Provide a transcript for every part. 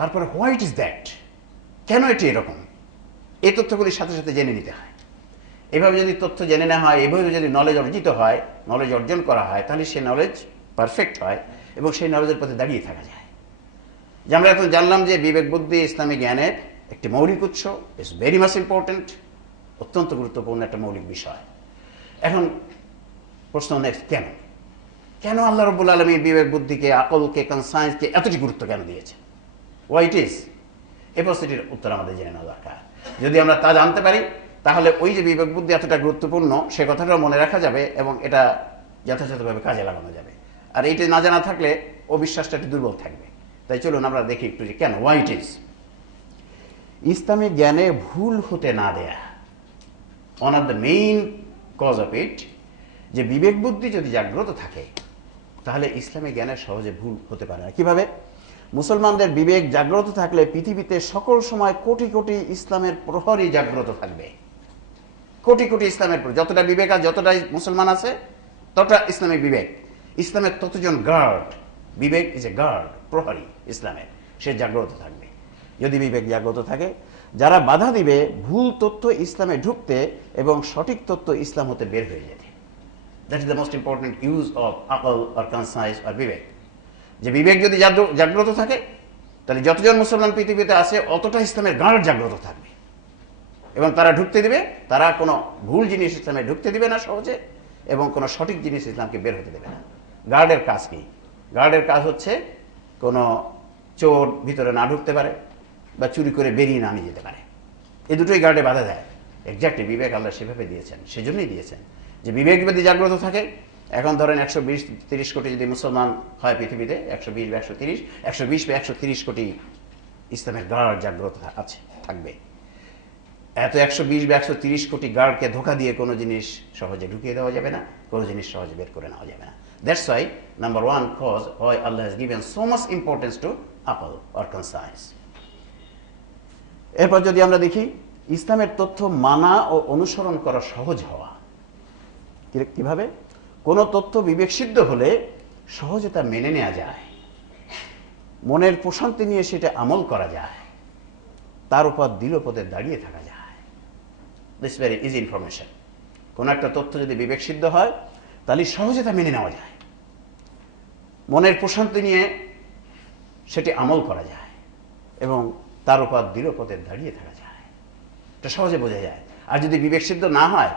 তারপরে white is that, কেন এটি এরকম, এই তথ্যগুলির সাথে সাথে জেনে নিতে হয়। এভাবে যদি তথ্য জেনে নেওয়া হয়, এভাবে যদি নলেজ অর্জিত হয়, নলেজ অর্জন করা হয়, তাহলে সেই নলেজ পারফেক্ট হয় এবং সেই নলেজের পথে দাঁড়িয়ে থাকা যায়। যে আমরা এখন জানলাম যে বিবেক বুদ্ধি ইসলামী জ্ঞানের একটি মৌলিক উৎস, ইটস ভেরি মাচ ইম্পর্টেন্ট, অত্যন্ত গুরুত্বপূর্ণ একটা মৌলিক বিষয়। এখন প্রশ্ন নেক্সট, কেন কেন আল্লাহ রাব্বুল আলামিন বিবেক বুদ্ধিকে, আকলকে, কনসায়েন্সকে এতটি গুরুত্ব কেন দিয়েছেন? হোয়াই ইট ইজ, এই প্রশ্নটির উত্তর আমাদের জেনে নেওয়া দরকার। যদি আমরা তা জানতে পারি, তাহলে ওই যে বিবেক বুদ্ধি এতটা গুরুত্বপূর্ণ সে কথাটাও মনে রাখা যাবে এবং এটা যথাযথভাবে কাজে লাগানো যাবে। আর এইটি না জানা থাকলে অবিশ্বাসটা একটু দুর্বল থাকবে। তাই চলুন আমরা দেখি একটু যে কেন, হোয়াই ইট ইজ। ইসলামী জ্ঞানে ভুল হতে না দেয়া, one of the main cause of it, যে বিবেক বুদ্ধি যদি জাগ্রত থাকে তাহলে ইসলামী জ্ঞানের সহজে ভুল হতে পারে না। কিভাবে? মুসলমানদের বিবেক জাগ্রত থাকলে পৃথিবীতে সকল সময় কোটি কোটি ইসলামের প্রহরী জাগ্রত থাকবে। কোটি কোটি ইসলামের, যতটা বিবেক আর যতটা মুসলমান আছে ততটা ইসলামিক বিবেক, ইসলামের ততজন গার্ড, বিবেক ইজ এ গার্ড, প্রহরী ইসলামের, সে জাগ্রত থাকবে। যদি বিবেক জাগ্রত থাকে, যারা বাধা দিবে ভুল তথ্য ইসলামে ঢুকতে এবং সঠিক তথ্য ইসলাম হতে বের হয়ে যেতে। That is the most important use of আকল অর কনসাইন্স অর বিবেক। যে বিবেক যদি জাগ্রত থাকে, তাহলে যতজন মুসলমান পৃথিবীতে আছে অতটা ইসলামের গার্ড জাগ্রত থাকবে এবং তারা ঢুকতে দিবে, তারা কোনো ভুল জিনিস ইসলামে ঢুকতে দিবে না সহজে এবং কোনো সঠিক জিনিস ইসলামকে বের হতে দেবে না। গার্ডের কাজ কি? গার্ডের কাজ হচ্ছে কোনো চোর ভিতরে না ঢুকতে পারে বা চুরি করে বেরিয়ে না নিয়ে যেতে পারে, এই দুটোই গার্ডে বাধা দেয়। এক্স্যাক্টলি বিবেক আল্লাহ সেভাবে দিয়েছেন, সেজন্যই দিয়েছেন যে বিবেক যদি জাগ্রত থাকে, এখন ধরেন 120-130 কোটি যদি মুসলমান হয় পৃথিবীতে, 120 বা 130, 120 বা 130 কোটি ইসলামের গার্ড জাগ্রত আছে থাকবে। এত 120 বা 130 কোটি গার্ডকে ধোঁকা দিয়ে কোনো জিনিস সহজে ঢুকিয়ে দেওয়া যাবে না, কোনো জিনিস সহজে বের করে নেওয়া যাবে না। That's why number one cause why Allah has given so much importance to আকল অর কনসায়েন্স। এরপর যদি আমরা দেখি ইসলামের তথ্য মানা ও অনুসরণ করা সহজ হওয়া, কিভাবে? কোনো তথ্য বিবেকসিদ্ধ হলে সহজে তা মেনে নেওয়া যায়, মনের প্রশান্তি নিয়ে সেটা আমল করা যায়, তার উপর দৃঢ়পদে দাঁড়িয়ে থাকা যায়। This very easy information. কোনো একটা তথ্য যদি বিবেকসিদ্ধ হয় তাহলে সহজে তা মেনে নেওয়া যায়, মনের প্রশান্তি নিয়ে সেটি আমল করা যায় এবং তার উপর দৃঢ়পদে দাঁড়িয়ে থাকা যায়, এটা সহজে বোঝা যায়। আর যদি বিবেকসিদ্ধ না হয়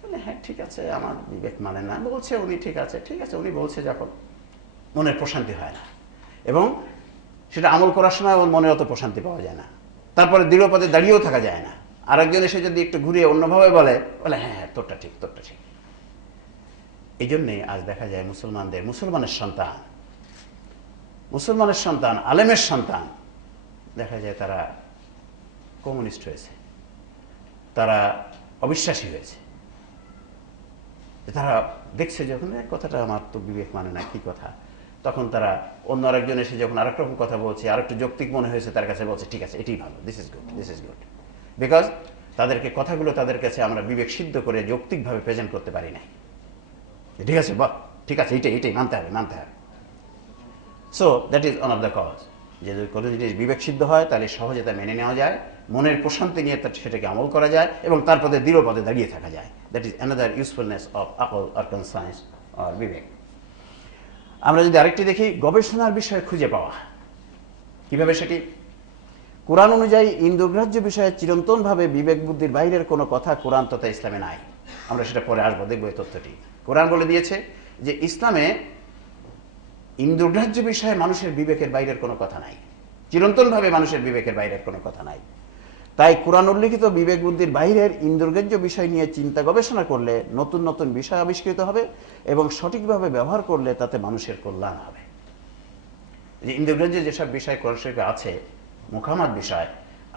তাহলে হ্যাঁ ঠিক আছে, আমার বিবেক মানে না, বলছে উনি ঠিক আছে, ঠিক আছে উনি বলছে, যখন মনের প্রশান্তি হয় না এবং সেটা আমল করার সময় ওর মনে অত প্রশান্তি পাওয়া যায় না, তারপরে দৃঢ়পদে দাঁড়িয়েও থাকা যায় না। আরেকজন এসে যদি একটু ঘুরিয়ে অন্যভাবে বলে হ্যাঁ হ্যাঁ তোরটা ঠিক, তোরটা ঠিক। এই জন্যে আজ দেখা যায় মুসলমানের সন্তান আলেমের সন্তান দেখা যায় তারা কমিউনিস্ট হয়েছে, তারা অবিশ্বাসী হয়েছে। তারা দেখছে যখন কথাটা আমার তো বিবেক মানে না, কি কথা, তখন তারা অন্য আরেকজন এসে যখন আরেক রকম কথা বলছে, আরেকটু যৌক্তিক মনে হয়েছে তার কাছে, বলছে ঠিক আছে এটাই ভালো, this is good, this is good. Because তাদেরকে কথাগুলো তাদের কাছে আমরা বিবেক সিদ্ধ করে যৌক্তিকভাবে প্রেজেন্ট করতে পারি না। ঠিক আছে বাহ, ঠিক আছে এটাই মানতে হবে। So that is one of the cause, যে যদি কোনো জিনিস বিবেক সিদ্ধ হয় তাহলে সহজে তা মেনে নেওয়া যায়, মনের প্রশান্তি নিয়ে সেটাকে আমল করা যায় এবং তার পদে দৃঢ়পদে দাঁড়িয়ে থাকা যায়। That is another usefulness of আকল অর কনসায়েন্স অর বিবেক। আমরা যদি আরেকটি দেখি, গবেষণার বিষয়ে খুঁজে পাওয়া। কিভাবে সেটি? কোরআন অনুযায়ী ইন্দ্রগ্রাহ্য বিষয়ে চিরন্তনভাবে বিবেক বুদ্ধির বাইরের কোনো কথা কোরআন তথা ইসলামে নাই। আমরা সেটা পরে আসবো, দেখবো এই তথ্যটি। কোরআন বলে দিয়েছে যে ইসলামে ইন্দ্রগ্রাহ্য বিষয়ে মানুষের বিবেকের বাইরের কোনো কথা নাই, চিরন্তনভাবে মানুষের বিবেকের বাইরের কোনো কথা নাই। তাই কোরআন উল্লিখিত বিবেক বুদ্ধির বাইরের ইন্দ্রগ্রাহ্য বিষয় নিয়ে চিন্তা গবেষণা করলে নতুন নতুন বিষয় আবিষ্কৃত হবে এবং সঠিকভাবে ব্যবহার করলে তাতে মানুষের কল্যাণ হবে। যে ইন্দ্রগ্রাহ্য যেসব বিষয় কোরআন শরীফে আছে, মুখামাত বিষয়,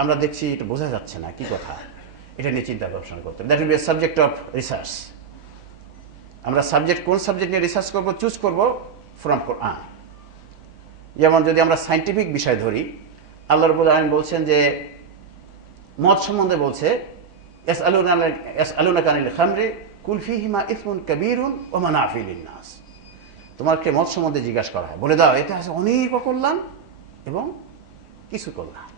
আমরা দেখছি এটা বোঝা যাচ্ছে না কি কথা, এটা নিয়ে চিন্তা গবেষণা করতে হবে। That will B A subject of research. আমরা কোন সাবজেক্ট নিয়ে রিসার্চ করবো, চুজ করবো ফ্রম কোরআন। যেমন যদি আমরা সায়েন্টিফিক বিষয় ধরি, আল্লাহ রাব্বুল আলামিন বলছেন যে মদ সম্বন্ধে বলছে, ইয়াসআলুনাকা আনিল খামরি কুল ফীহিমা ইসমুন কাবীরুন ওয়া মানাফিউ লিন-নাস। তোমাকে মদ সম্বন্ধে জিজ্ঞাসা করা হয়, বলে দাও এতে আছে অনেক অকল্যাণ এবং কিছু কল্যাণ।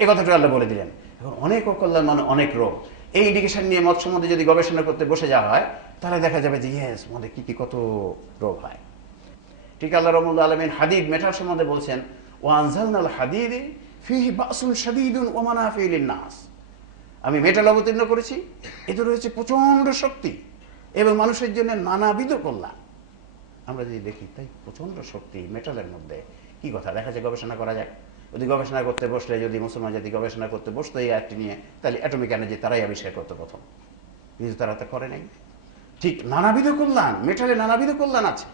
এই কথাটা আল্লাহ বলে দিলেন। এখন অনেক অকল্যাণ মানে অনেক রোগ। এই ইন্ডিকেশন নিয়ে মদ সম্বন্ধে যদি গবেষণা করতে বসে যাওয়া হয়, তাহলে দেখা যাবে যে ইয়েস, মধ্যে কি কি কত রোগ হয়। ঠিক আল্লাহ রাব্বুল আলামিন হাদিদ মেটাল সম্বন্ধে বলছেন, ওয়া আনজালনাল হাদিদে ফীহি বাসুন শাদীদুন ওয়া মানাফিউ লিন-নাস। আমি মেটাল অবতীর্ণ করেছি, এতে রয়েছে প্রচণ্ড শক্তি এবং মানুষের জন্য নানাবিধ কল্যাণ। আমরা যদি দেখি তাই প্রচণ্ড শক্তি মেটালের মধ্যে, কি কথা দেখা যায় গবেষণা করা যায়। যদি গবেষণা করতে বসলে, যদি মুসলমান যদি গবেষণা করতে বসতো এই আয়াতটি নিয়ে, তাহলে অ্যাটমিক এনার্জি তারাই আবিষ্কার করতো প্রথম, কিন্তু তারা তো করে নাই। ঠিক নানাবিধ কল্যাণ, মেটালে নানাবিধ কল্যাণ আছে।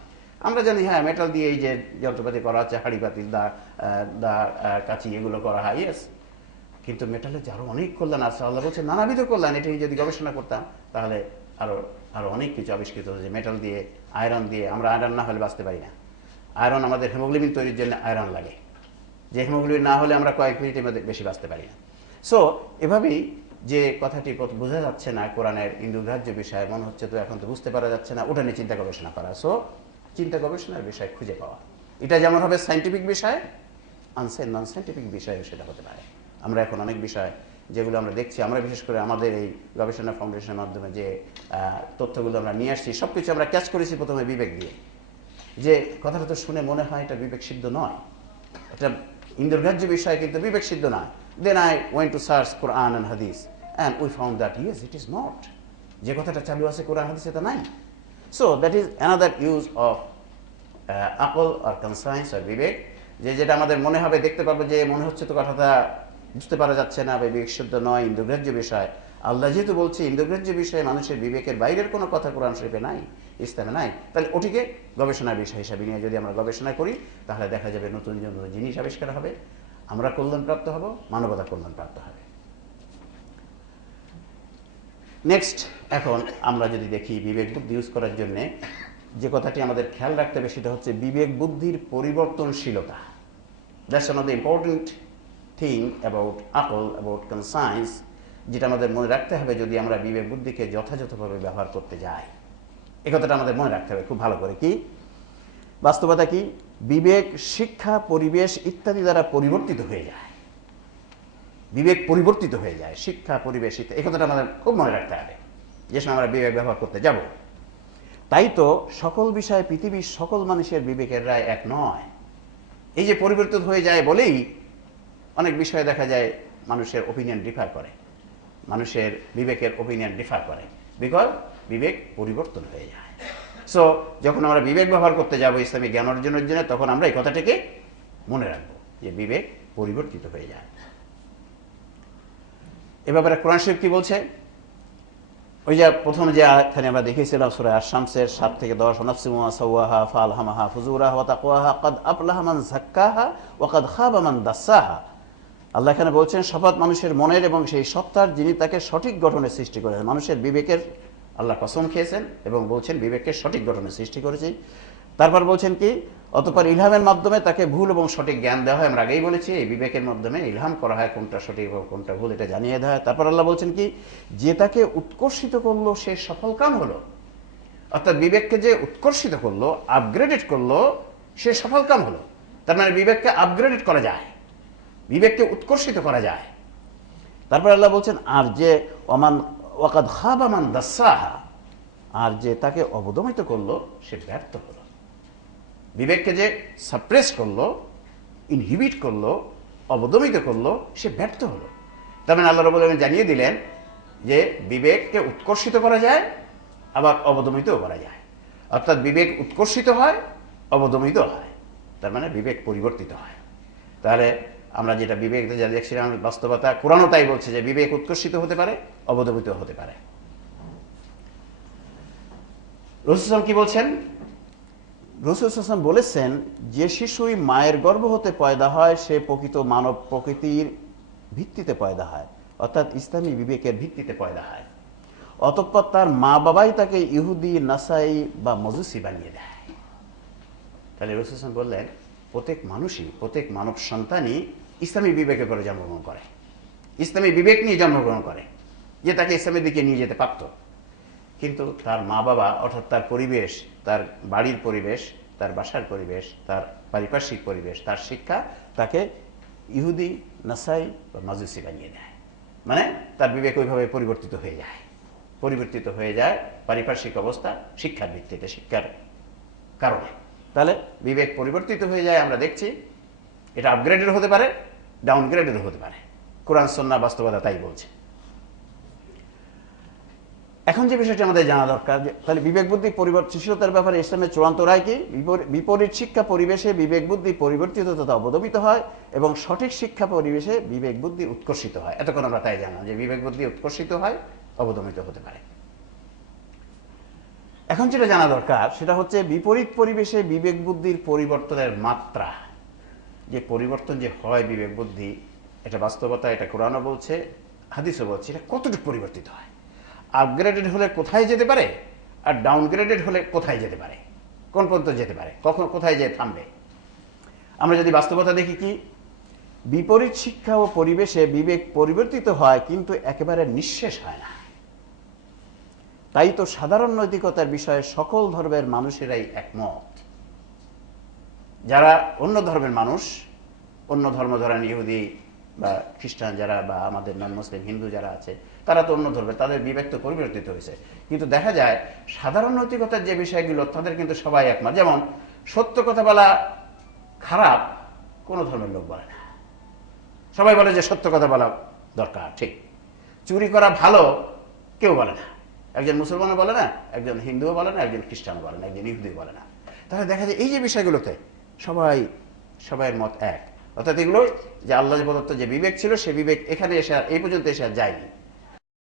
আমরা জানি হ্যাঁ মেটাল দিয়ে এই যে যন্ত্রপাতি করা হচ্ছে, হাঁড়ি পাতিল, দা কাঁচি, এগুলো করা হয়, ইয়েস, কিন্তু মেটালের যে আরো অনেক কল্যাণ আছে। আল্লাহ বলছে নানাবিধ কল্যাণ, এটি যদি গবেষণা করতাম তাহলে আরো আরো অনেক কিছু আবিষ্কৃত হচ্ছে। মেটাল দিয়ে, আয়রন দিয়ে, আমরা আয়রন না হলে বাঁচতে পারি না। আয়রন আমাদের হিমোগ্লোবিন তৈরির জন্য আয়রন লাগে, যে হিমোগ্লোবিন না হলে আমরা কয়েক মিনিটের মধ্যে বেশি বাঁচতে পারি না। সো এভাবেই যে কথাটি বোঝা যাচ্ছে না কোরআনের ইন্দুগ্রাহ্য বিষয়, মনে হচ্ছে তো এখন তো বুঝতে পারা যাচ্ছে না, ওটা নিয়ে চিন্তা গবেষণা করা। সো চিন্তা গবেষণার বিষয় খুঁজে পাওয়া, এটা যেমন হবে সায়েন্টিফিক বিষয়, নন সায়েন্টিফিক বিষয়ও সেটা হতে পারে। আমরা এখন অনেক বিষয় যেগুলো আমরা দেখছি, আমরা বিশেষ করে আমাদের এই গবেষণা ফাউন্ডেশনের মাধ্যমে যে তথ্যগুলো আমরা নিয়ে আসছি, সব কিছু আমরা ক্যাচ করেছি প্রথমে বিবেক দিয়ে। যে কথাটা তো শুনে মনে হয় এটা বিবেক সিদ্ধ নয়, এটা ইন্দ্রগ্রাহ্য বিষয়, কিন্তু বিবেক সিদ্ধ নয়। Then I went to search Quran and Hadith and we found that yes it is not, যে কথাটা চালু আছে কোরআন হাদিসে তা নাই। So that is another use of আকল আর কনসায়েন্স আর বিবেক, যেটা আমাদের মনে হবে, দেখতে পারবো যে মনে হচ্ছে তো কথাটা বুঝতে পারা যাচ্ছে না, বা বিবেক শুদ্ধ নয়, ইন্দ্রগ্রাহ্য বিষয়। আল্লাহ যেহেতু বলছে ইন্দ্রগ্রাহ্য বিষয়ে মানুষের বিবেকের বাইরের কোনো কথা কোরআন শরীফে নাই, ইসলামে নাই, তাহলে ওটিকে গবেষণার বিষয় হিসাবে নিয়ে যদি আমরা গবেষণা করি, তাহলে দেখা যাবে নতুন নতুন জিনিস আবিষ্কার হবে, আমরা কল্যাণপ্রাপ্ত হব, মানবতা কল্যাণপ্রাপ্ত হবে। নেক্সট, এখন আমরা যদি দেখি বিবেক বুদ্ধি ইউজ করার জন্য যে কথাটি আমাদের খেয়াল রাখতে হবে, সেটা হচ্ছে বিবেক বুদ্ধির পরিবর্তনশীলতা। That's one of the important thing about আকল, অ্যাবাউট কনসায়েন্স, যেটা আমাদের মনে রাখতে হবে যদি আমরা বিবেক বুদ্ধিকে যথাযথভাবে ব্যবহার করতে যাই। এই কথাটা আমাদের মনে রাখতে হবে খুব ভালো করে। কি বাস্তবতা, কি বিবেক শিক্ষা, পরিবেশ ইত্যাদি দ্বারা পরিবর্তিত হয়ে যায়। বিবেক পরিবর্তিত হয়ে যায়, শিক্ষা, পরিবেশ ইত্যাদি, এই কথাটা আমাদের খুব মনে রাখতে হবে যে সময় আমরা বিবেক ব্যবহার করতে যাব। তাই তো সকল বিষয়ে পৃথিবীর সকল মানুষের বিবেকের রায় এক নয়। এই যে পরিবর্তিত হয়ে যায় বলেই অনেক বিষয়ে দেখা যায় মানুষের ওপিনিয়ন ডিফার করে, মানুষের বিবেকের ওপিনিয়ন ডিফার করে, বিকজ বিবেক পরিবর্তন হয়ে যায়। সো যখন আমরা বিবেক ব্যবহার করতে যাব ইসলামী জ্ঞান অর্জনের জন্য, তখন আমরা এই কথাটিকে মনে রাখবো যে বিবেক পরিবর্তিত হয়ে যায়। এ ব্যাপারে কোরআন শরীফ কি বলছে? ওই যে প্রথম যে আয়াতখানে আমরা দেখেছিলাম সূরা আশ-শামসের 7 থেকে 10, ওয়ানাফসিন ওয়া সাওয়াহা ফাআলহামাহা ফুজুরাহা ওয়া তাকওয়াহা ক্বাদ আফলাহা মান যাক্কাহা ওয়া ক্বাদ খাবা মান দাসসাহা। আল্লাহ এখানে বলছেন শপথ মানুষের মনের এবং সেই সত্তার যিনি তাকে সঠিক গঠনে সৃষ্টি করেছেন। মানুষের বিবেকের আল্লাহ কসম খেয়েছেন এবং বলছেন বিবেককে সঠিক গঠনে সৃষ্টি করেছি। তারপর বলছেন কি, অতঃপর ইলহামের মাধ্যমে তাকে ভুল এবং সঠিক জ্ঞান দেওয়া হয়। আমরা আগেই বলেছি এই বিবেকের মাধ্যমে ইলহাম করা হয়, কোনটা সঠিক এবং কোনটা ভুল এটা জানিয়ে দেওয়া হয়। তারপর আল্লাহ বলছেন কি, যে তাকে উৎকর্ষিত করলো সে সফল কাম হলো। অর্থাৎ বিবেককে যে উৎকর্ষিত করলো, আপগ্রেডেড করলো, সে সফল কাম হলো। তার মানে বিবেককে আপগ্রেডেড করা যায়, বিবেককে উৎকর্ষিত করা যায়। তারপর আল্লাহ বলছেন আর যে ওমান ওয়াকাদ খাবা মান দাসসাহা, আর যে তাকে অবদমিত করলো সে ব্যর্থ হলো। বিবেককে যে সাপ্রেস করলো, ইনহিবিট করলো, অবদমিত করলো, সে ব্যর্থ হলো। তার মানে আল্লাহ রাব্বুল আলামিন জানিয়ে দিলেন যে বিবেককে উৎকর্ষিত করা যায়, আবার অবদমিতও করা যায়। অর্থাৎ বিবেক উৎকর্ষিত হয়, অবদমিত হয়, তার মানে বিবেক পরিবর্তিত হয়। তাহলে আমরা যেটা বিবেক যা দেখছিলাম, বাস্তবতা কোরআনও তাই বলছে যে বিবেক উৎকর্ষিত হতে পারে, অবদমিত হতে পারে। রাসূল সাল্লাল্লাহু কি বলছেন? রাসূল সাল্লাল্লাহু বলেছেন যে শিশুই মায়ের গর্ভ হতে পয়দা হয় সে প্রকৃত মানব প্রকৃতির ভিত্তিতে পয়দা হয়, অর্থাৎ ইসলামী বিবেকের ভিত্তিতে পয়দা হয়। অতঃপর তার মা বাবাই তাকে ইহুদি, নাসাই বা মজুসি বানিয়ে দেয়। তাহলে রাসূল সাল্লাল্লাহু বললেন প্রত্যেক মানুষই, প্রত্যেক মানব সন্তানই ইসলামী বিবেকে করে জন্মগ্রহণ করে, ইসলামী বিবেক নিয়ে জন্মগ্রহণ করে, যে তাকে ইসলামের দিকে নিয়ে যেতে পারত। কিন্তু তার মা বাবা, অর্থাৎ তার পরিবেশ, তার বাড়ির পরিবেশ, তার বাসার পরিবেশ, তার পারিপার্শ্বিক পরিবেশ, তার শিক্ষা তাকে ইহুদি, নাসাই বা মাজুসি বানিয়ে দেয়। মানে তার বিবেক ওইভাবে পরিবর্তিত হয়ে যায়, পারিপার্শ্বিক অবস্থা, শিক্ষার ভিত্তিতে, শিক্ষার কারণে। তাহলে বিবেক পরিবর্তিত হয়ে যায়, আমরা দেখছি এটা আপগ্রেডের হতে পারে, ডাউনগ্রেডেরও হতে পারে। কোরআন সুন্নাহ বাস্তবতা তাই বলছে। এখন যে বিষয়টি আমাদের জানা দরকার, তাহলে বিবেক বুদ্ধি পরিবর্তনশীলতার ব্যাপারে ইসলামের চূড়ান্ত রায় কি? বিপরীত শিক্ষা পরিবেশে বিবেক বুদ্ধি পরিবর্তিত তথা অবদমিত হয় এবং সঠিক শিক্ষা পরিবেশে বিবেক বুদ্ধি উৎকর্ষিত হয়। এতক্ষণ আমরা তাই জানলাম যে বিবেক বুদ্ধি উৎকর্ষিত হয়, অবদমিত হতে পারে। এখন যেটা জানা দরকার সেটা হচ্ছে বিপরীত পরিবেশে বিবেক বুদ্ধির পরিবর্তনের মাত্রা, যে পরিবর্তন যে হয় বিবেক বুদ্ধি, এটা বাস্তবতা, এটা কোরআনও বলছে, হাদিসও বলছে, এটা কতটুকু পরিবর্তিত হয়। আপগ্রেডেড হলে কোথায় যেতে পারে, আর ডাউনগ্রেডেড হলে কোথায় যেতে পারে, কোন পর্যন্ত যেতে পারে, কখন কোথায় যেয়ে থামবে। আমরা যদি বাস্তবতা দেখি, কি বিপরীত শিক্ষা ও পরিবেশে বিবেক পরিবর্তিত হয় কিন্তু একেবারে নিঃশেষ হয় না। তাই তো সাধারণ নৈতিকতার বিষয়ে সকল ধর্মের মানুষেরাই একমত। যারা অন্য ধর্মের মানুষ, অন্য ধর্ম ধরেন ইহুদি বা খ্রিস্টান যারা, বা আমাদের নন মুসলিম হিন্দু যারা আছে, তারা তো অন্য ধর্মের, তাদের বিবেক তো পরিবর্তিত হয়েছে। কিন্তু দেখা যায় সাধারণ নৈতিকতার যে বিষয়গুলো, তাদের কিন্তু সবাই একমত। যেমন সত্য কথা বলা খারাপ কোনো ধর্মের লোক বলে না, সবাই বলে যে সত্য কথা বলা দরকার, ঠিক। চুরি করা ভালো কেউ বলে না, একজন মুসলমানও বলে না, একজন হিন্দুও বলে না, একজন খ্রিস্টানও বলে না, একজন ইহুদিও বলে না। তাহলে দেখা যায় এই যে বিষয়গুলোতে সবাইয়ের মত এক। অর্থাৎ এগুলো যে আল্লাহ প্রদত্ত যে বিবেক ছিল, সে বিবেক এখানে এসে এই পর্যন্ত এসে আর যায়নি।